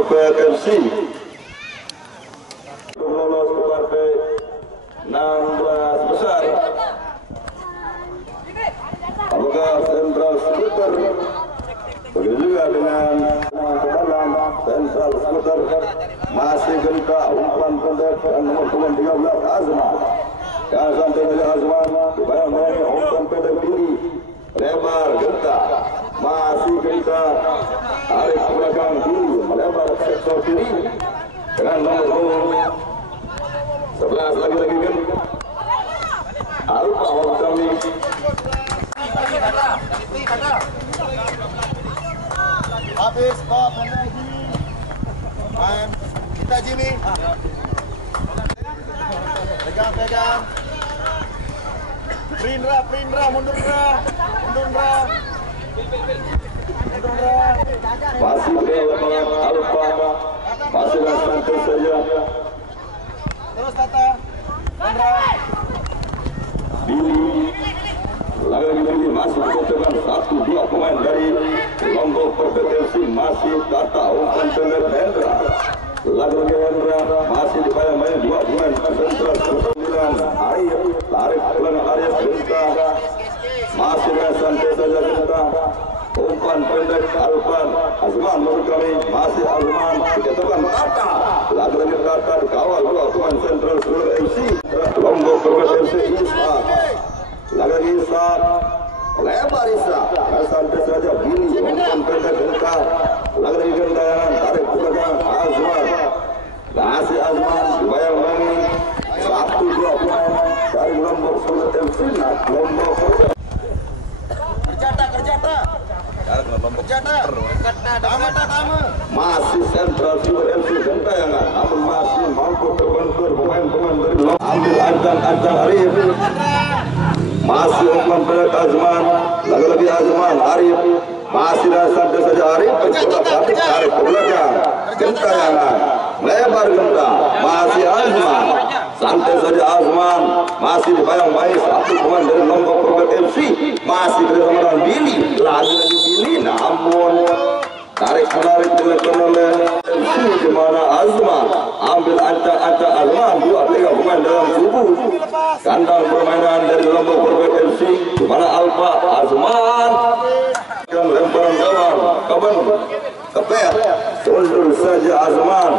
Perfect FC lolos ke partai 16 besar. Apakah Central Skuter begitu juga dengan dalam Central Skuter masih genta umpan pendek dan nomor 13 Azman. Yang sampai dari Azman dibayang-bayangi umpan pendek tinggi lebar genta masih genta tarik ke belakang kiri melebar sektor kiri dengan nomor 11 lagi genta Alfa Wakami. Habis stop lagi main kita Jimmy pegang Prindra mundur masih ke lapangan Alfa masih santai saja terus Tata Prindra Billy lagi masih mencetak 1-2 pemain dari Lombok Perfect FC masih Tata umpan pendek Hendra lagi Hendra masih dibayang-bayang 2 pemain Central 9 Arif tarik belakang Arif Genta masih santai saja Genta umpan pendek Alvan Azman menurut kami masih Azman dikatakan Tata lagi Tata dikawal 2 pemain Central FC Lombok Perfect FC Isa lagi Isa lebar Isa santai saja Billy umpan pendek Genta lagi Gentayangan tarik belakang Azman masih Azman dibayang-bayangi 1-2 pemain dari Lombok Perfect FC Lombok masih Central Super FC Gentayangan namun masih mampu terbentur pemain-pemain dari Lombok ambil ancang Arif masih umpan pendek Azman lagi Azman Arif masih dan santai saja Arif berbolak-balik tarik ke belakang Gentayangan lebar Genta masih Azman santai saja Azman masih dibayang-bayang 1 pemain dari Lombok Perfect FC masih bersama dengan Billy lagi Billy namun tarik-menarik dilakukan oleh FC di mana Azman ambil ancang Azman 2-3 pemain dalam tubuh kandang permainan dari Lombok Perfect FC di mana Alfa Azman yang lemparan kawan kepet mundur saja Azman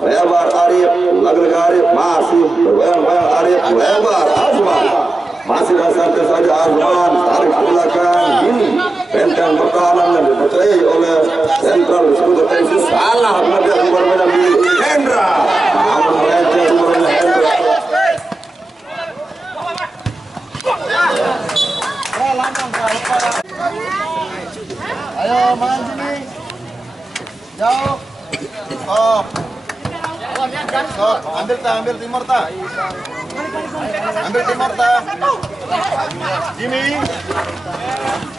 lebar Arif lagi Arif masih berbayang-bayang Arif lebar Azman masih santai saja Azman tarik ke belakang ini benteng pertahanan yang dipercayai oleh Central Skuter FC salah mengejar permainan di Hendra namun melenceng permainan Hendra ayo main sini jauh stop ambil timur ta Jimmy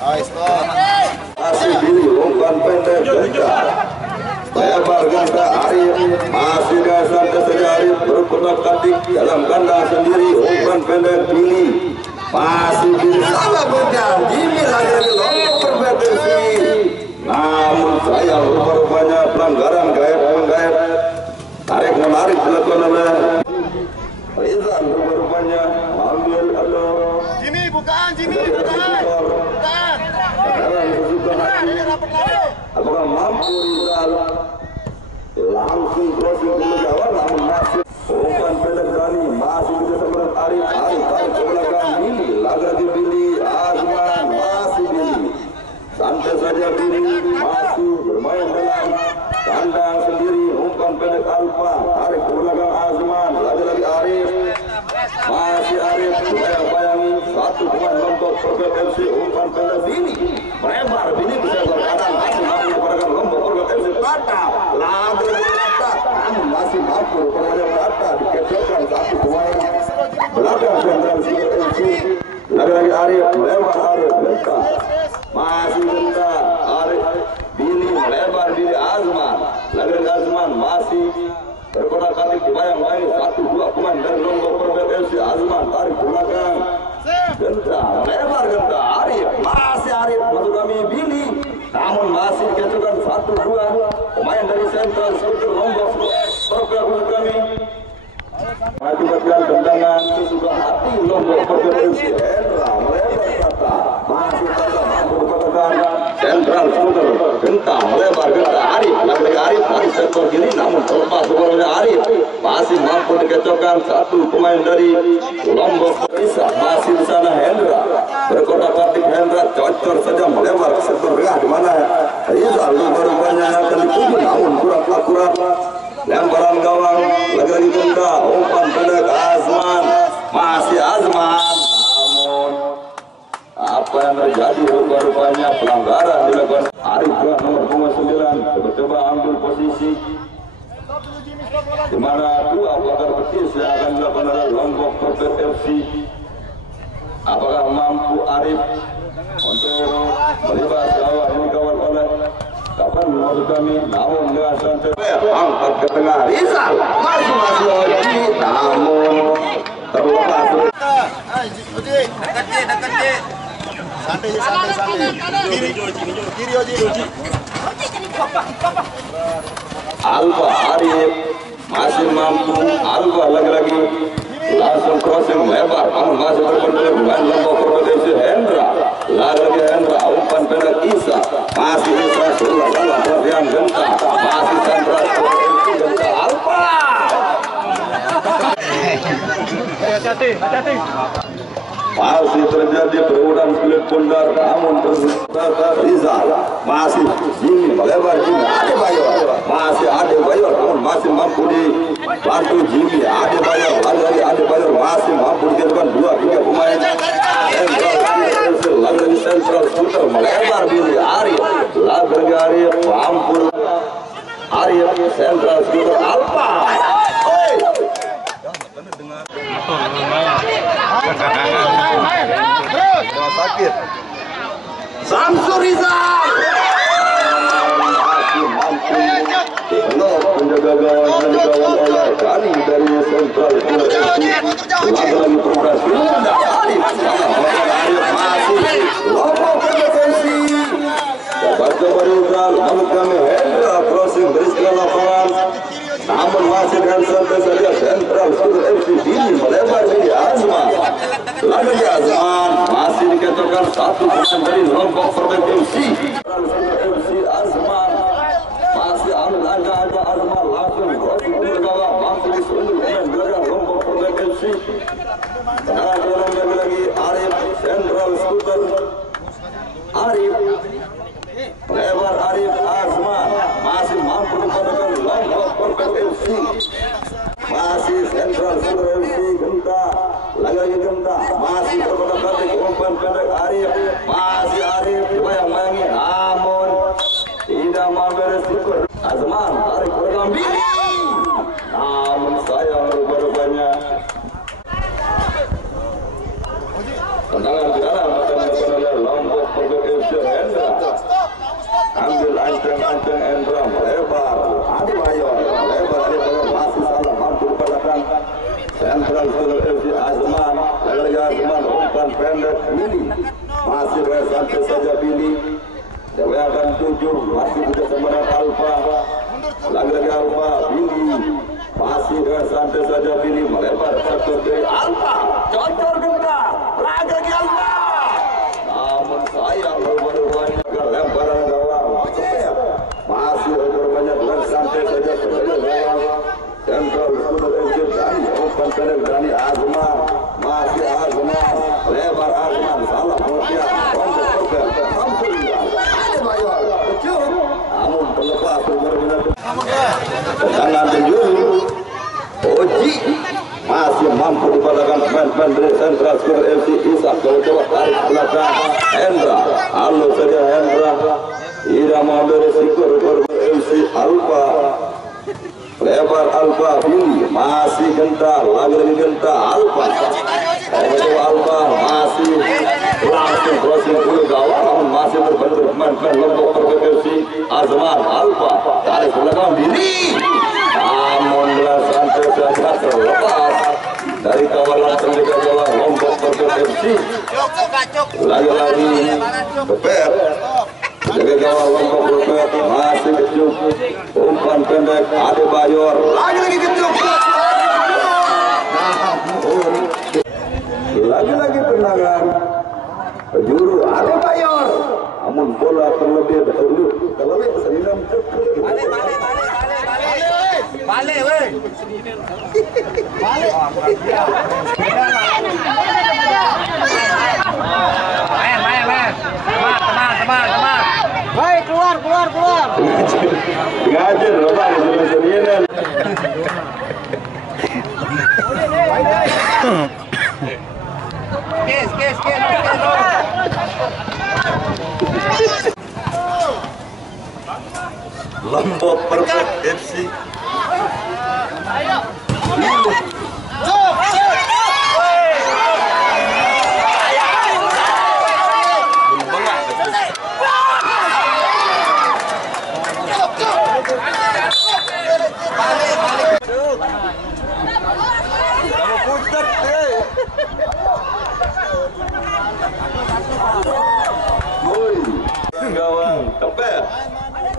ayo stop masih Billy umpan pendek Genta lebar Genta Arif masih santai saja Arif berkotak-katik dalam kandang sendiri umpan pendek Billy masih Billy salah bocah Jimmy lagi Lombok Perfect FC namun sayang rupa-rupanya pelanggaran gaib tarik menarik dilakukan oleh Rizal rupa-rupanya ambil Jimmy bukan apakah mampu Rizal langsung crossing ke kawan namun masih umpan pendek Dani masih bersama dengan Arif tarik ke belakang Billy lagi Billy Azman masih Billy santai saja Billy masih bermain dalam kandang sendiri umpan pendek Alfa tarik ke belakang Azman lagi Arif masih Arif bayang-bayangi 1 pemain Lombok Perfect FC umpan pendek Billy melebar Billy bisa berkanan masih mampu menyebabkan Lombok Perfect FC Tata lagi Tata namun masih mampu permainan Tata dikejarkan 1 pemain belakang Central Skuter FC lagi Arif melebar Arif Genta masih Genta Arif Billy melebar Billy Azman lagi Azman masih berkotak-katik dibayang-bayang 1-2 pemain dari Lombok Perfect FC Azman tarik ke belakang Genta lebar Genta Arif masih Arif untuk kami Billy namun masih dikejarkan 1-2 pemain dari Central Skuter Mengakibatkan tendangan sesuka hati Lombok Perkebun Hendra melebar kata masih pada mampu dikatakan sentral skuter genta melebar genta Arif lagi Arif dari sektor kiri namun terlepas bola Arif masih mampu dikecokkan satu pemain dari Lombok bisa masih di sana Hendra berkotak atik Hendra cocor saja melebar ke sektor tengah di mana Rizal rupanya akan dituju namun kurang akurat. Lemparan gawang lagi-lagi genta umpan pendek Azman masih Azman namun apa yang terjadi rupanya pelanggaran dilakukan Arif nomor 9 coba ambil posisi di mana dua pelanggar betis yang akan dilakukan oleh Lombok Perkebun FC. Apakah mampu Arif untuk melibas gawang ini kawan oleh kapan maksud kami namun dengan santai angkat ke tengah Rizal masih Oji namun terlepas santai kiri Oji Alfa Arif masih mampu Alfa lagi-lagi langsung crossing lebar namun masih terpental dengan Lombok Perkebun FC Hendra lagi Hendra umpan pendek Isa masih Isa sudah salah perhatian genta masih sentral genta Alfa hati-hati masih terjadi perebutan kulit pundar namun ternyata Rizal masih Jimmy melebar Jimmy Adebayor masih Adebayor namun masih mampu dibantu Jimmy Adebayor lagi Adebayor masih mampu dikatakan 2-3 pemain lagi sentral skuter melebar Billy Arif lagi Arif mampu Arif sentral skuter Alfa sakit Samsul Rizal masih mampu penjaga gawang dan dikawal oleh Dani dari sentral lagi progres Arif masih Lombok Perkebun coba Rizal menurut kami Hendra crossing beriskala lapangan namun masih dengan santai saja sentral skuter FC ini melebar di Azman lagi Azman masih dikatakan satu pemain dari Lombok Perkebun FC Azman masih ambil angka Azman langsung crossing ke gawang mampu disundul pemain belakang Lombok Perkebun FC lagi Arif sentral skuter Arif lebar Arif Azman masih mampu dikatakan Lombok Perkebun FC masih sentral skuter FC genta lagi genta masih terkotak atik umpan pendek Arif masih Arif dibayang-bayangi namun tidak memberes skuter Azman tarik program Billy namun sayang rupanya tendangan ke dalam akan dilakukan oleh Lombok Perkebun FC Hendra ambil ancang-ancang Hendra melebar Adebayor masih salah mampu dikatakan sentral skuter FC Azman lagi Azman umpan pendek Billy masih santai saja Billy akan 7 masih bisa sembaran Alfa lagi Alfa Billy masih santai saja Billy melebar sektor dari Alfa cocor genta lagi Alfa namun sayang rupanya lemparan gawang masih rupanya dengan santai saja gawang sentral skuter FC Dani umpan pendek Dani Azman masih Azman lebar Azman salah perhatian namun terlepas tendangan penjuru Oji masih mampu dipadakan pemain dari sentral skuter FC Isa coba tarik belakang Hendra halo saja Hendra tidak mau beresiko FC Alfa lebar Alfa Billy masih genta lagi genta Alfa Alfa masih langsung crossing ke gawang namun masih terbentur pemain Lombok Perkebun FC Azman Alfa tarik belakang Billy namun santai saja terlepas dari kawalan penjaga gawang Lombok Perkebun FC lagi Bepet jaga gawang Lombok Perkebun masih kecuk umpan pendek Adebayor lagi kecuk lagi-lagi tendangan penjuru Adebayor, namun bola terlebih dahulu terlebih senam balik weh balik main teman baik keluar ngajar Bapak senian kes Lombok Perfect FC. gawang kepet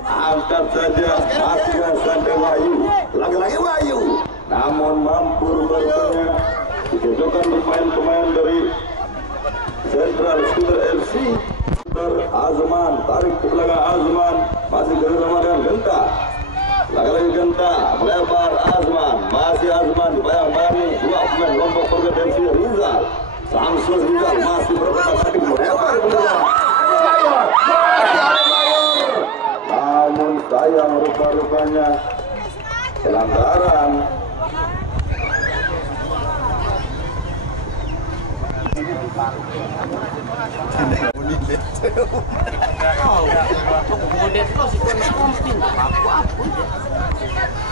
angkat saja masih sampai Wahyu lagi-lagi Wahyu namun mampu bertanya dikejokan pemain-pemain dari Central Scooter FC Azman tarik ke belakang Azman masih bersama dengan Genta lagi-lagi Genta melebar Azman masih Azman dibayang-bayangi dua pemain Lombok Perfect FC Rizal Samsul Rizal masih berkotak-katik melebar ke belakang namun sayang rupa-rupanya pelanggaran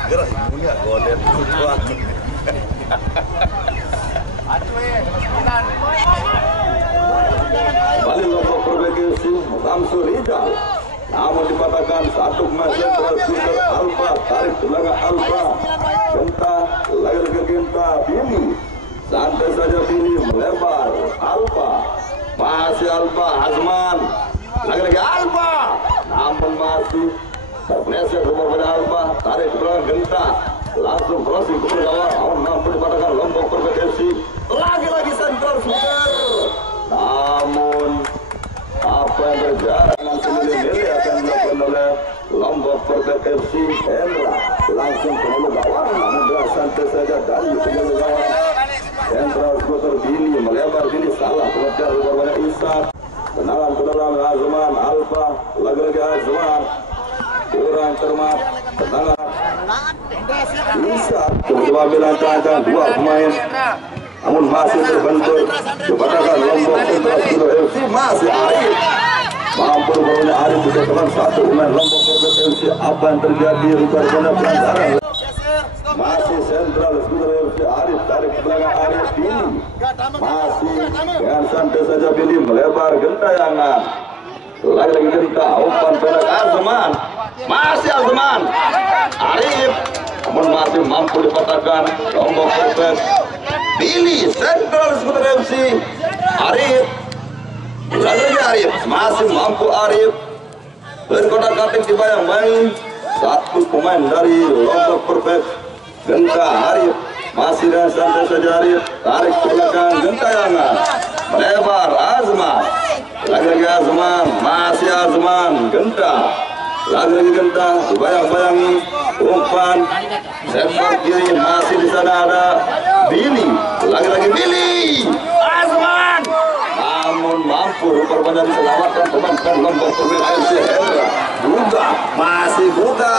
Gerah ibunya godet tuan. Balik Lombok Perfect FC Samsul Rizal namun dipatahkan satu pemain Central Scooter Alfa tarik ke belakang Alfa Genta lagi ke Genta Billy santai saja Billy melebar Alfa masih Alfa Azman lagi-lagi Alfa namun masih terpleset rumah pada Alfa tarik ke belakang Genta langsung crossing ke gawang namun mampu dipatahkan Lombok Perfect FC lagi-lagi Central Scooter namun apa yang terjadi langsung milih akan dilakukan oleh Lombok Perfect FC Hendra langsung ke hulu gawang namun dengan santai saja dari hulu gawang Central Scooter Billy melebar Billy salah pengejar rumahnya Isak tendangan ke dalam Azman Alfa lagi-lagi Azman kurang cermat tendangan Isak coba bilang-bilang dua pemain namun masih terbentur dipatahkan Lombok Central Scooter FC masih Arif mampu bermain Arif bisa teman satu pemain Lombok Perfect FC apa yang terjadi rupanya pelanggaran masih Central Scooter FC Arif tarik ke belakang Arif Billy masih dengan santai saja Billy melebar gentayangan lagi-lagi Genta umpan pendek Azman masih Azman Arif namun masih mampu dipatahkan Lombok Perfect Billy Central Scooter FC Arif lagi Arif masih mampu Arif berkotak-katik dibayang-bayang satu pemain dari Lombok Perfect Genta Arif masih dengan santai saja Arif tarik ke belakang gentayangan melebar Azman lagi-lagi Azman masih Azman Genta lagi-lagi Genta dibayang-bayangi umpan sepak kiri masih di sana ada Billy lagi-lagi Billy Azman namun mampu rupanya diselamatkan teman-teman Lombok Perfect FC Hendra juga masih buka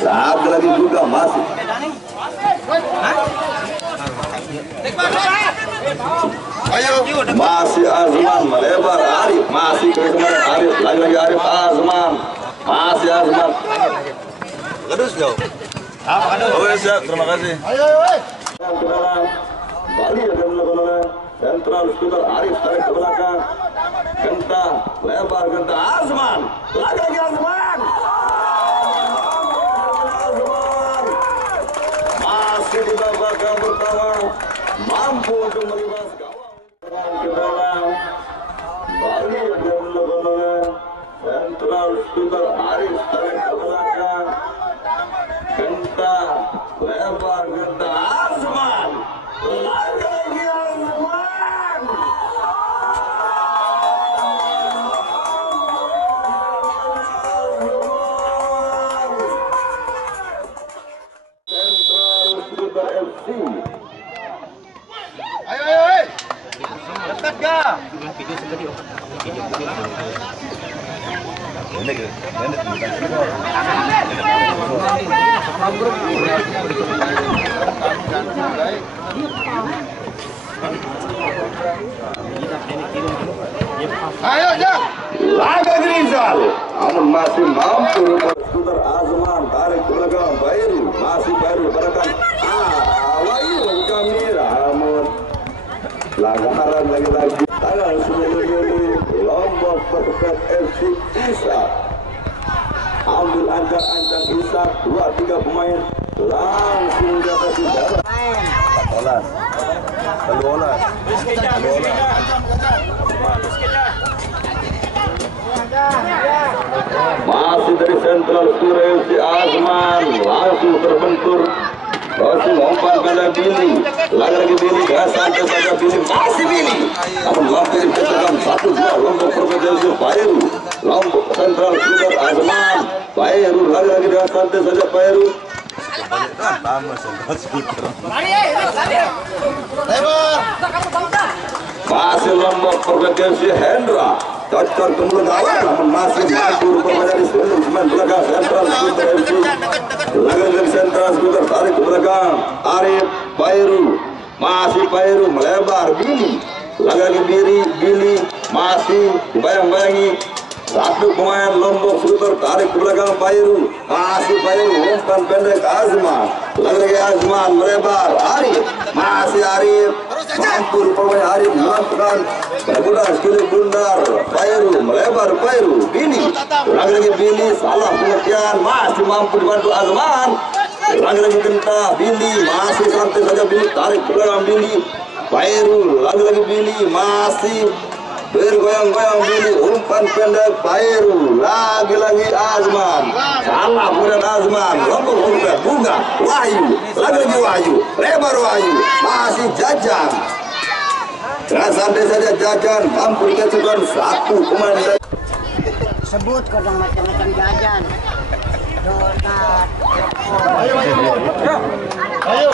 satu lagi juga masih masih Azman melebar Arif masih kesemuanya Arif lagi-lagi Arif Azman masih Azman Kedus jauh. Oh siap, terima kasih. yang ke dalam Bali akan dilakukan oleh Central Scooter Arif tarik ke belakang Genta lebar Genta Azman lagi-lagi Azman masih di babak yang pertama mampu untuk melibas gawang ke dalam Bali akan dilakukan oleh Central Scooter Arif tarik ke belakang Genta lebar Genta Azman lagi-lagi Azman Skuter FC. Ayo. Dekat gak? Ayo, Jack. Laga Grizal, namun masih mampu Skuter Azman tarik ke belakang Bairu, masih Bairu berakan Wahyu Kamira, namun pelanggaran lagi-lagi tangan sendiri Lombok Perfect FC Isa ambil ancang-ancang Isa 2-3 pemain langsung di atas udara. Masih dari sentral Skuter FC Azman langsung terbentur. Langsung umpan pada Billy, lagi Billy, santai saja Billy, masih Billy. Namun mampu dipecahkan 1-2 Lombok Perfect Pairu, Lombok sentral Skuter Azman, Pairu lagi dengan santai saja Pairu. Masih Lombok Perfect Hendra, cocok kemudian awal, namun masih mampu rupanya dari seluruh pemain belakang sentral Skuter FC. Lagi dari sentral Skuter tarik ke belakang Arif Pairu, masih Pairu melebar Billy, lagi Billy masih dibayang-bayangi satu pemain Lombok Skuter tarik ke belakang Pairu, masih Pairu umpan pendek Azman, lagi Azman melebar Arif, masih Arif mampu rupanya Arif melakukan bergulas kiri bundar Pairu melebar Pairu Billy, lagi Billy salah pengertian masih mampu dibantu Azman, lagi kena Billy masih santai saja Billy tarik ke belakang Billy Pairu, lagi Billy masih bergoyang-goyang Billy umpan pendek Pairu, lagi Azman salah kemudian Azman Lombok Perfect bunga Wahyu, lagi Wahyu lebar Wahyu masih Jajan. Dengan santai saja Jajan mampu dikecilkan satu pemain sebut kodong macam-macam Jajan. Donat. Ayo.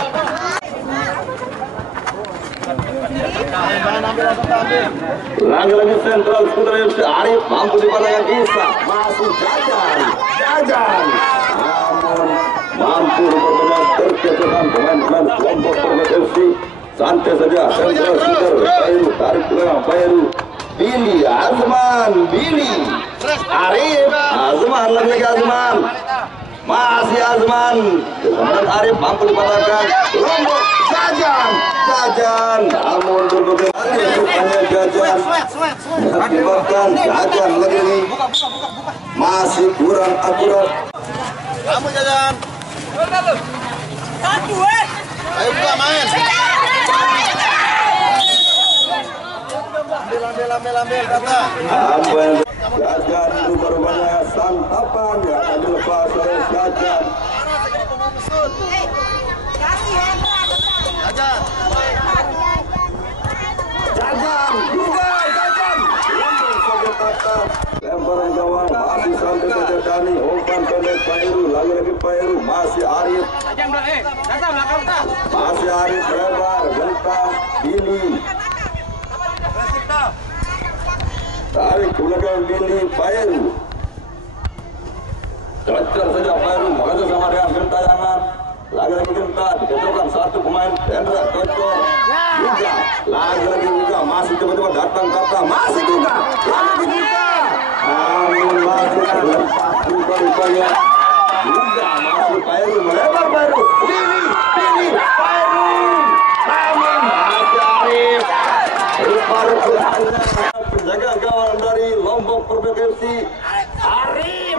Lagi sentral Skuter FC Arif mampu dipandangkan Isa, masih Jajan, namun mampu benar terkecilkan pemain-pemain Lombok Perfect FC. Santai saja sentral Skuter Pairu tarik ke belakang Pairu Billy Azman, Billy Arif Azman, lagi Azman masih Azman, kemudian Arif mampu dipatahkan Lombok Jajan, namun bergoyang hanya Jajan akibatkan Jajan lagi ini masih kurang akurat. Kamu Jajan. Ayo buka main. Ambil kata. Jajan itu berubahnya santapan yang akan dilepas oleh Jajan. Jajan juga Jajan. Lemparan gawang masih sampai saja Dani, umpan pendek Pairu, lagi Pairu masih Arif. Masih Arif lebar, gentah Billy. Tarik ke belakang Billy Pairu. Cocok saja Pairu, makanya sama dengan gentayangan. Lagi gentah, dikecilkan satu pemain Hendra cocok. Juga, lagi juga masih coba-coba datang masih juga, lagi juga. Namun masih terlepas juga rupanya. Juga masih Pairu melebar Pairu. Billy Pairu. Namun masih Arif. Rupa-rupanya penjaga gawang dari Lombok Perfect FC Arif.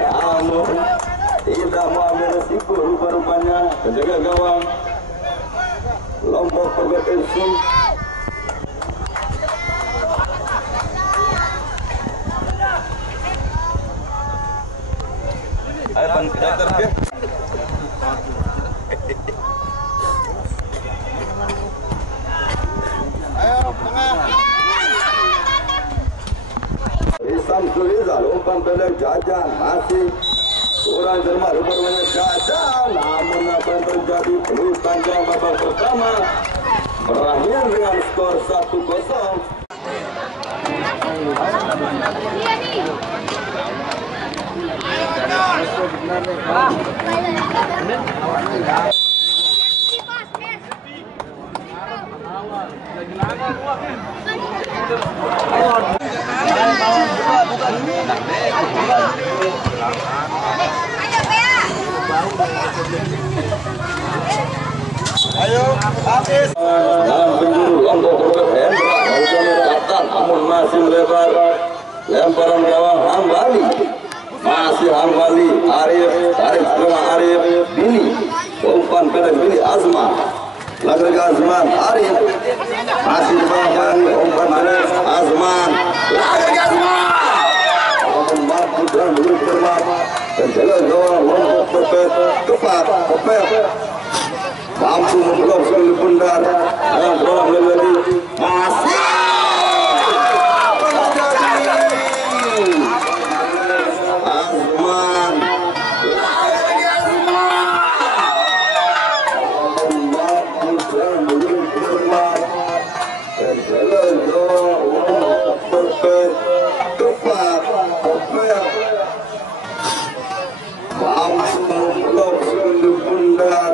Namun tidak mau ambil resiko rupa-rupanya penjaga gawang Lombok Perfect FC. Ayo pan kita ke. Ayo tengah. Samsul Rizal umpan pendek Jajan masih kurang cermat rupanya Jajan, namun apa yang terjadi menjadi peluit panjang babak pertama berakhir dengan skor 1-0. Ayo, habis. Dalam penjuru lombok berbahan Katan namun masih melebar. Lemparan gawang Hambali, masih Hambali. Arif tarik terima Arif. Bini umpan pendek Bini Azman, lagi Azman. Arif masih di bawah umpan pendek Azman, lagi Azman. Mampu dan belum terbang penjaga gawang lombok berbahan kepat mampu memblok sekali bundar dalam bola lagi masih Azman lagi Azman mampu dan belum terbang penjaga gawang lombok berbahan kepat mampu memblok sekali bundar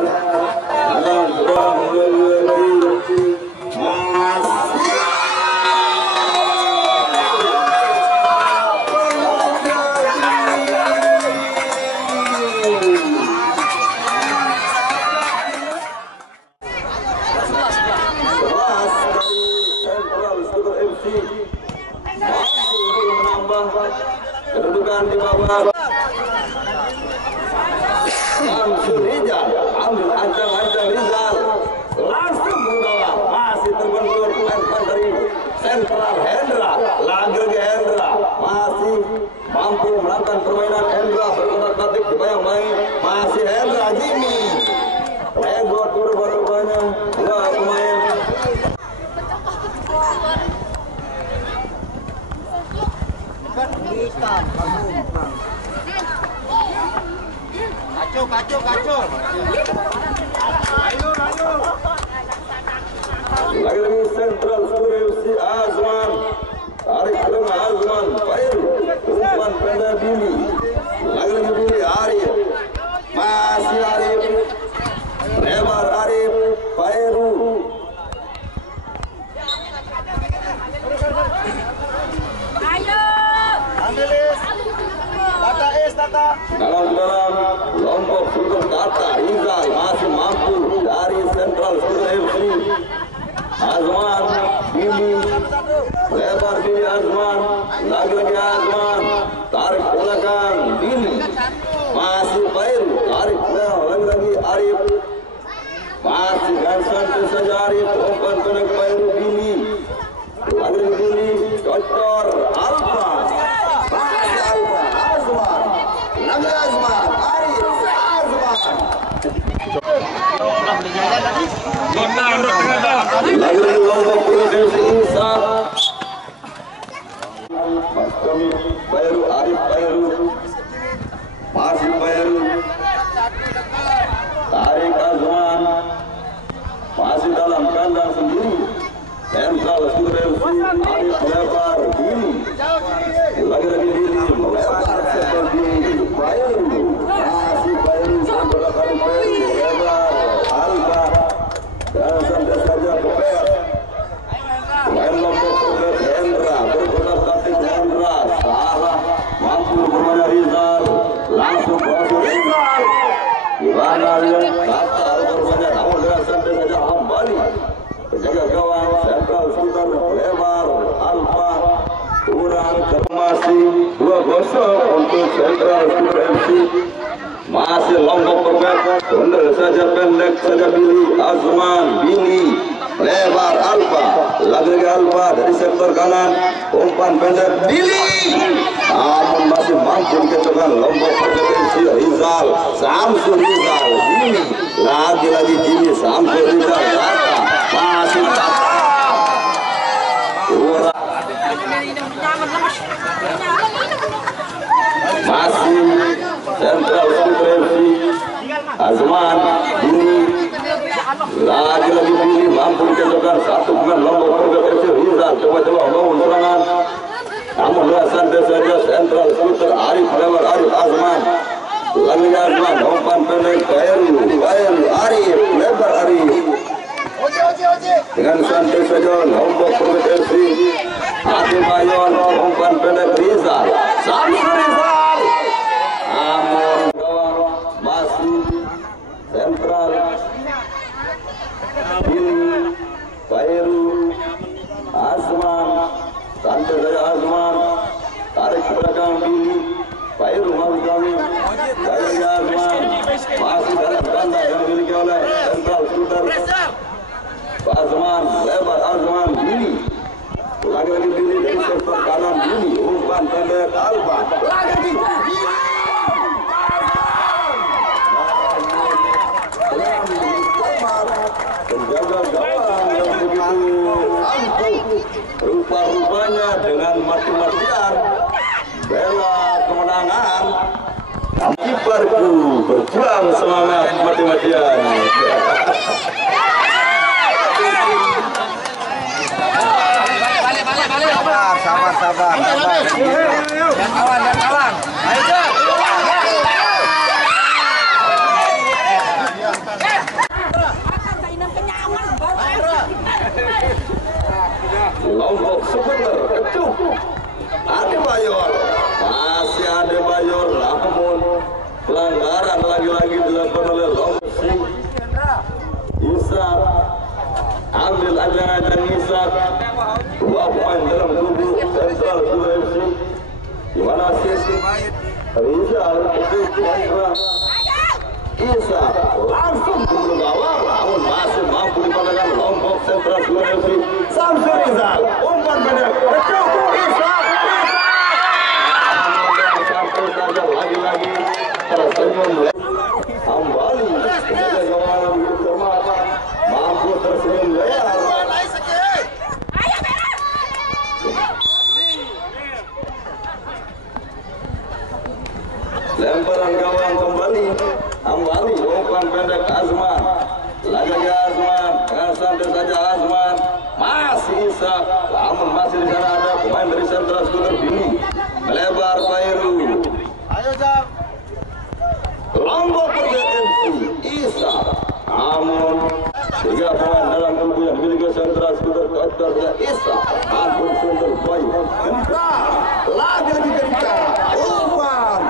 dalam bola lagi masih kedudukan di bawah. Samsul Rizal ambil ancang-ancang Rizal langsung membawa, masih terbentur umpan dari sentral Hendra, lagi Hendra masih mampu melakukan permainan Hendra berkotak-katik dibayang main masih Hendra Jimmy legot berubah-ubahnya enggak pemain Kacau. lagi sentral Sulawesi Azman tarik tengah Azman Pairu umpan pendek Bili lagi Bili Arif masih Arif lebar Arif Pairu dalam lombok Sultan Kata Rizal masih mampu dari sentral Sulawesi Azman Bili lebar Bili Azman lagi Azman tarik belakang Bili masih Pairu tarik belakang lagi Arif masih dan santai saja Arif umpan pendek Pairu Bili lagi Bili cocor Alfa masih Alfa Azman lagi Azman Arif Azman lagi lombok Sulawesi Isa kami Pairu Arif Pairu masih Pairu tarik Azman masih dalam kandang sendiri sentral Sulawesi Arif lebar Bili lagi Bili melebar seperti Pairu masih Pairu sampai kali Pairu lebar Alba dan santai saja Kopet main lombok Kopet Hendra berkotak-katik Hendra salah mampu bermain Rizal langsung masuk Rizal gimana dia kata bermain namun dengan santai saja Hambali penjaga gawang sentral Sultan lebar Alfa kurang masih 2-0 untuk sentral Sultan FC masih lombok Kopet benar saja pendek saja Bili Azman Bili lebar Alfa lagi Alfa dari sektor kanan umpan pendek Bili namun masih mampu dikecohkan lombok potensi Rizal Samsul Rizal Bili lagi Bili Samsul Rizal Tata masih Tata masih sentral Sulawesi Azman Bili Lagi-lagi pilih mampu dikecokan satu pemain Lombok Progres FC Rizal. Coba-coba membangun serangan. Namun santai saja sentral skuter Arif lewat Arif Azman. Lagi Azman umpan pendek Kairu Arif lebar Arif. Dengan santai saja Lombok Progres FC Adi Mayon umpan pendek Rizal. Samsul Rizal. Namun masih sentral Billy Kairu Azman. Santai saja Azman, tarik ke belakang Billy Kairu masuk kami. Gaya Azman masih dalam kandang yang dimiliki oleh sentral skuter Azman, lebar Azman Billy. Lagi-lagi Billy dari sektor kanan Billy, umpan pendek Alfa. Lagi penjaga gawang yang begitu ampuh rupa-rupanya dengan mati-matian bela kemenangan. Kiperku berjuang semangat mati-matian. Balik. Sabar. Dan kawan. Ayo, Lombok sebentar kecup Adebayor, masih Adebayor, namun pelanggaran lagi-lagi dilakukan oleh Lombok. Isak ambil ajang-ajang Isak, dua poin dalam kubu sentral FC. Di mana sisi Rizal kecup kontra Isak langsung ke gawang, namun masih mampu dipandangkan Lombok sentral FC. Samsul Rizal umpan pendek kecup Isak. Sampai saja lagi-lagi tersenyum kembali kepada kawanan bercermat, mampu tersenyum lebar. Lemparan gawang kembali umpan pendek Azman. Lagi Azman, dengan santai saja Azman, masih Isak, namun masih di sana ada pemain dari sentral skuter Billy, melebar Kairu. Ayo Jam. Lombok Progres FC Isak, namun tiga pemain dalam kubu yang dimiliki sentral skuter kotor saja Isak, ampun senter boy kencang, lagi kencang, umpan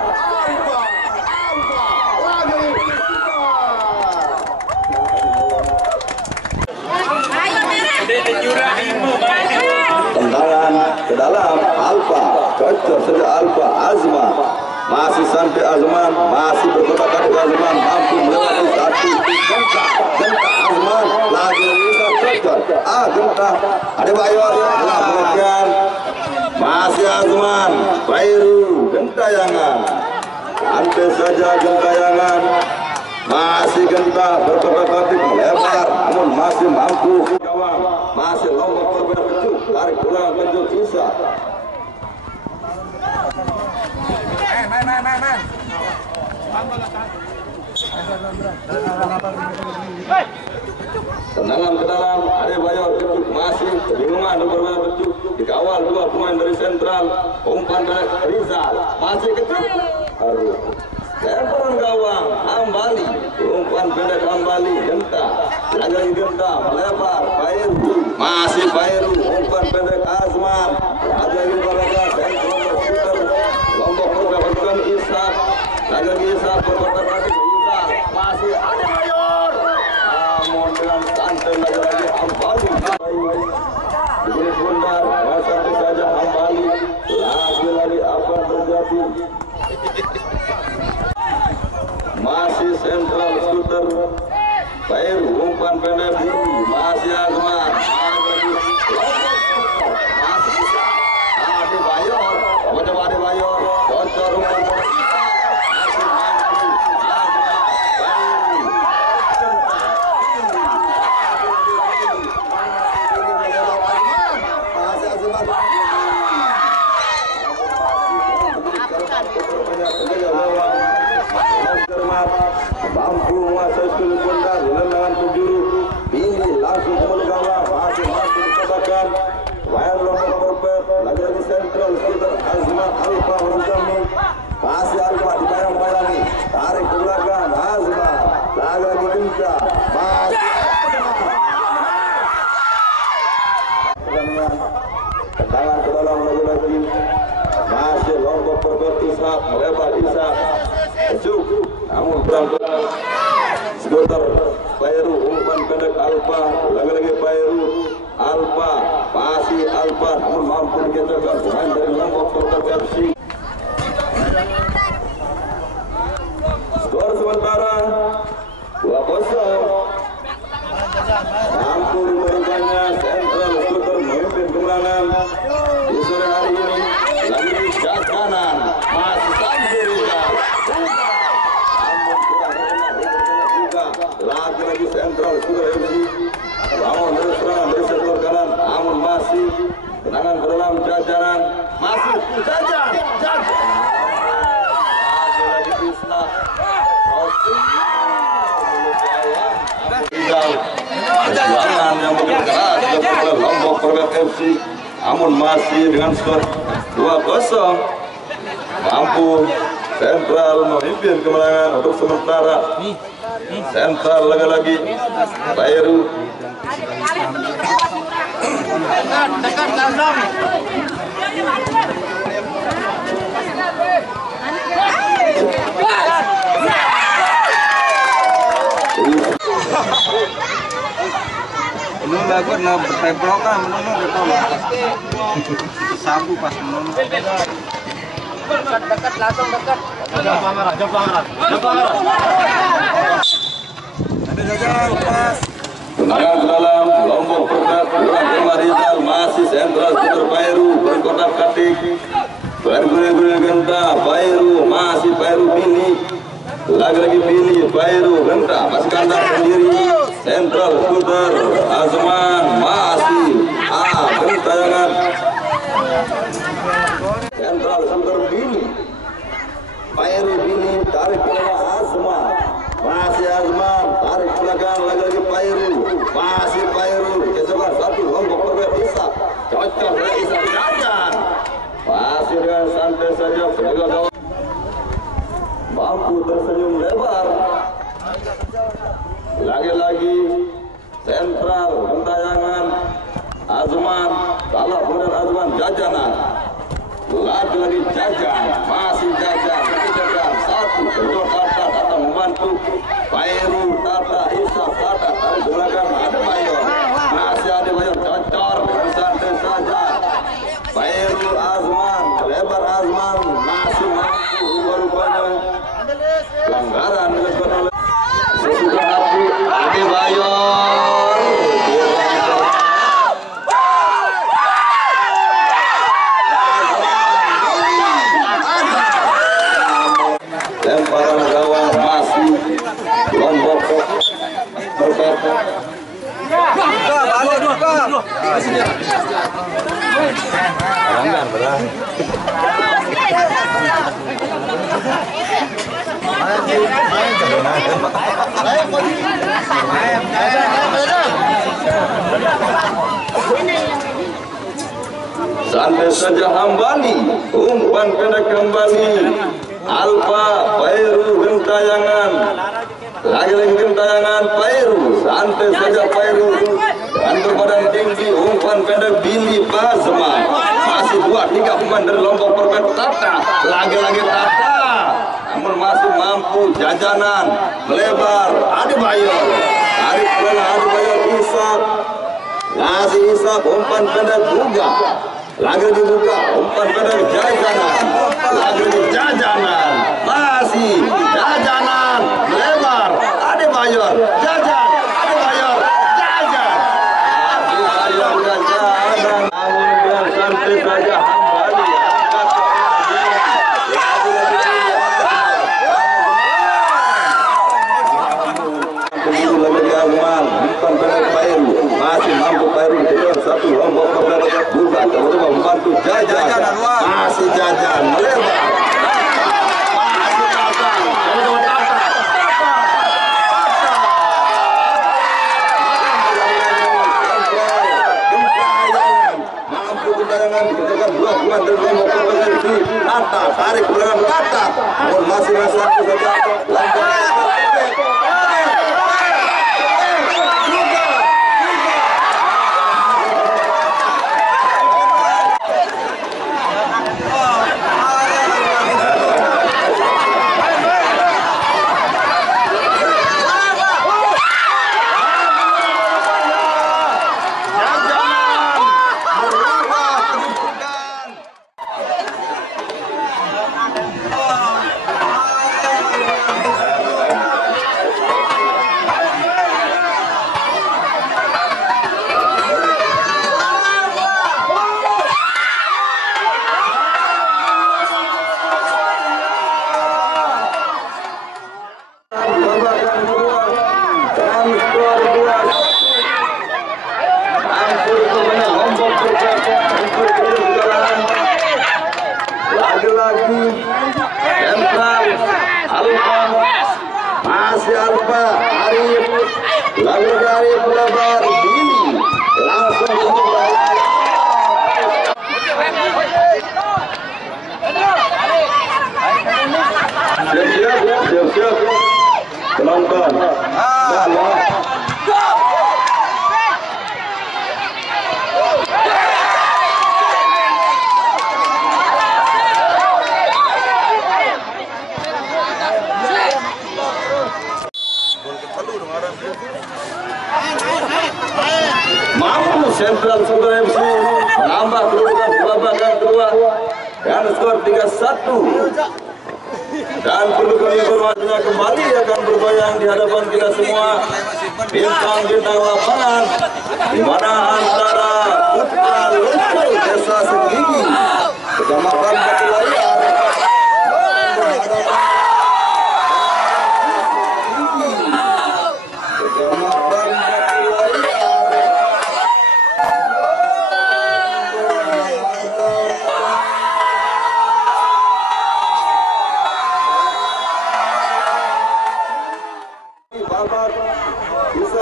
tendangan ke dalam Alfa, cocok saja Alfa. Azman masih sampai Azman, masih berkotak ke Azman, mampu melewati satu genta Azman, lagi bisa cocok genta Adebayor melakukan, masih Azman Kairu gentayangan, santai saja gentayangan, masih genta berkotak melebar, namun masih mampu gawang, masih Lombok Progres kecup, tarik pulang kecup Isak. Main. Tendangan ke dalam Adebayor kecup, masih kebingungan berbeda kecup, dikawal dua pemain dari sentral, umpan dari Rizal, masih kecup. Lemparan gawang Hambali, umpan pendek Hambali, genta, lagi genta, melebar Kairu, masih Kairu, umpan pendek Azman, lagi berada sentral skuter Lombok Progres bukan Isak, lagi Isak berkotak Isak, masih Adebayor, namun dengan santai lagi Hambali, diberi bundar, santai saja Hambali, lagi apa terjadi? Masih sentral skuter Kairu, umpan pendek masih Azman, masih bisa Adebayor, Adebayor bocor umpan pendek mampu menguasai skill bundar, tendangan penjuru Skuter Pairu umpan pendek Alfa, lagi-lagi Pairu Alfa, masih Alfa namun mampu dikejarkan pemain dari Lombok Kota FC. Skor sementara 2-0. Mampu merubahnya Sentral Skuter memimpin kemenangan di sore hari ini. Lagi di jat kanan masih Samsul Rizal. Namun kurang rendah juga. Lagi-lagi Sentral Skuter FC lawan terus serangan dari sektor kanan. Namun masih tenangan ke dalam jajaran, masih jajan. Lagi-lagi Krisna. Perjuangan yang begitu keras oleh Lombok Perbat FC, namun masih dengan skor 2-0 mampu Sentral memimpin kemenangan untuk sementara. Sentral lagi-lagi Pairu Dekat dalam. Menurut aku nak bertembrokan menurut betul. Sabu pas menurut. Dekat langsung dekat. Jauh pangaran. Ada jauh pas. tendangan ke dalam Lombok Perbat Rizal, masih Sentral Skuter Pairu berkotak katik berguna-guna genta Pairu, masih Pairu Bini, lagi-lagi Bini Pairu genta masih kandang sendiri. Sentral Skuter Azman masih gentayangan Sentral Skuter Bini, Pairu Bini tarik bola Azman, masih Azman tarik belakang, lagi-lagi Pairu, masih Pairu kecokan satu Lombok Perbat Isa, cocok dari Isa jajan, masih dengan santai saja penjaga gawang mampu tersenyum lebar. Lagi-lagi Sentral gentayangan Azman, kalah kemudian Azman jajanan, lagi-lagi jajan, masih jajan, satu kedua Tata membantu Pairu, Tata Isa, Tata tarik belakang, ada Mayor, masih ada Mayor cocor dengan santai saja. Pairu Azman, lebar Azman masih mampu rubah-rubahnya pelanggaran dilakukan oleh sesudah api Ade Bayor. Lemparan gawang masih Lombok Perbat. Santai saja Hambani, umpan pendek kembali Alfa Pairu gentayangan, lagi-lagi gentayangan Pairu, santai saja Pairu dengan berbadan tinggi, umpan pendek Bini Pazman, masih 2-3 pemain dari Lombok Perbat. Tata, lagi-lagi Tata, namun masih mampu jajanan melebar. Ade Bayor tarik bola, Ade Bayor Isak, ngasih Isak umpan pendek juga, lagi dibuka umpan pendek jajanan, lagi jajanan, masih jajanan melebar. Ade Bayor jajan, Ade Bayor jajan, Ade Bayor jajanan, namun dengan santai saja Hambali umpan pendek Pairu, masih mampu Pairu dengan satu Lombok Perbat buka, coba membantu jajan, masih jajan melebar, masih jajan, mampu gentayangan dikejar dua pemain dari Lombok Perbat di Tata, tarik belakang Tata, namun masih satu saja Lombok. Lalu dari pelebar Billy langsung memulai. Siap penonton. Mampu Sentral Sudah FC menambah kedudukan babak yang kedua dan skor 3-1. Dan perlu kami informasinya kembali akan bergoyang di hadapan kita semua bintang-bintang lapangan, di mana antara Putra Lumpur Desa Senggigi Kecamatan Batulayar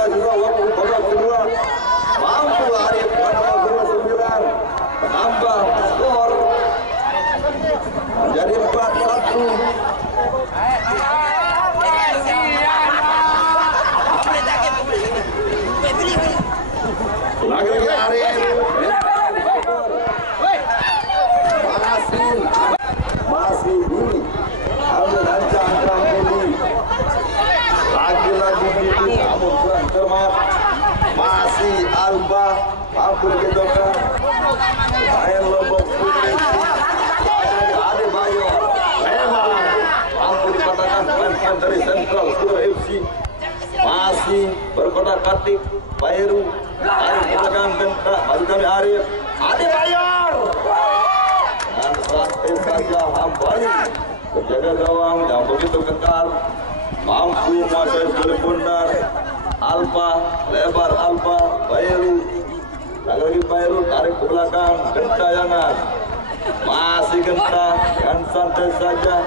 sisa waktu babak kedua mampu Arif pada 29 menambah skor menjadi 4-1. Lagi Arif masih Billy ambil ancang Billy lagi Billy namun kurang cermat. Masih Alba mampu digedorkan main Lombok Putri Ade Bayo memang mampu dipatahkan pemain dari Sentral Sudah FC. Masih berkotak katik Pairu Arif di belakang bentak masih kami Arif Ade Bayor dan sampai saja Hambali penjaga gawang yang begitu kekal mampu menguasai seluruh bundar. Alfa lebar Alfa Pairu lagi Pairu tarik ke belakang gentayangan masih genta dan santai saja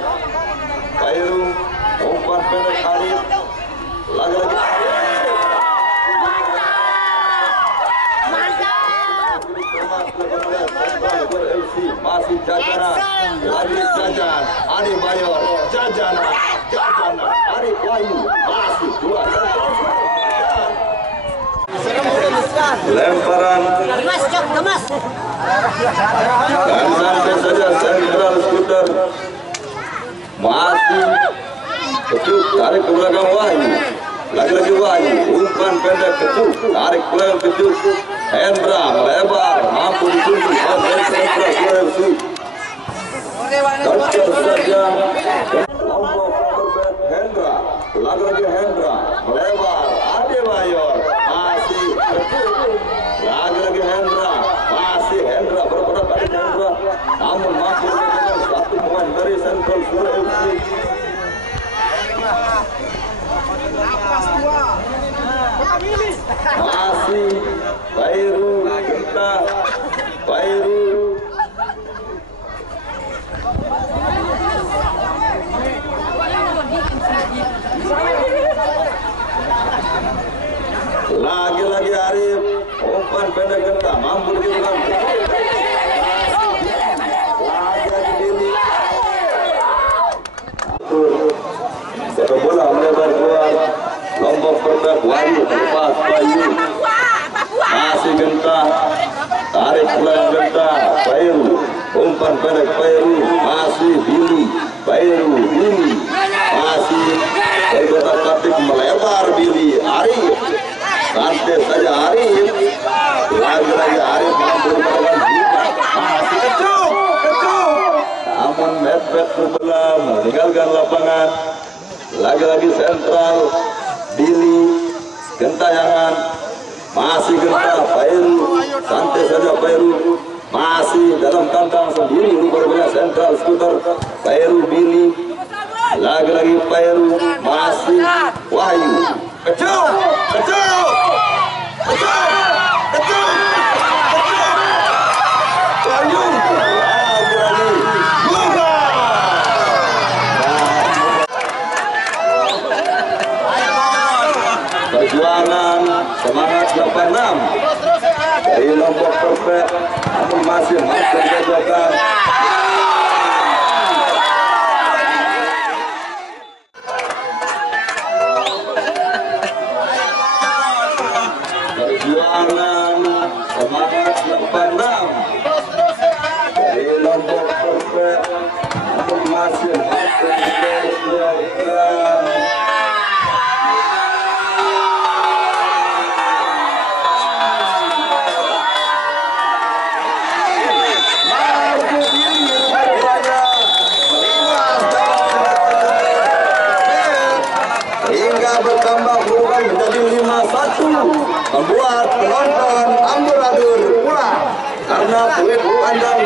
Pairu umpan pendek Arif lagi masih jajanan lagi jajan Ade Bayor jajanan Arif Wahyu masih dua lemparan Kemas. dan sampai saja Sentral Skuter masih kecuk tarik ke belakang Wahyu lagi Wahyu umpan pendek kecuk tarik ke belakang kecuk Hendra lebar mampu ditunjuk oleh Sentral Sulawesi. Kacau saja Lombok berbet Hendra lagi Hendra lebar Ade Bayor masih kecuk lagi Hendra masih Hendra berkotak katik Hendra namun mampu dengan satu pemain dari Sentral Sulawesi. Masih Pairu genta Pairu lagi Arif umpan pendek genta mampu digitukan lagi Billy satu bola melebar keluar Lombok berbet Wahyu lepas Wahyu masih genta tarik pulang genta Pairu umpan pendek Pairu masih Billy Pairu Billy masih berkotak katik melebar Billy Arif santai saja Arif lagi Arif mampu melakukan masih kecuk namun mepet sebelah meninggalkan lapangan lagi Sentral Billy gentayangan masih genta Pairu santai saja Pairu masih dalam kandang sendiri berbeda Sentral Skuter Pairu Billy lagi Pairu masih Wahyu kecuk Wahyu lagi bunga perjuangan Perjuangan Semangat 86 dari Lombok Perfect, namun masih mampu menjaga. Perjuangan Semangat 86 dari Lombok Perfect, namun masih mampu menjaga. Bertambah perubahan menjadi 5-1, membuat penonton amburadul pulang karena peluit panjang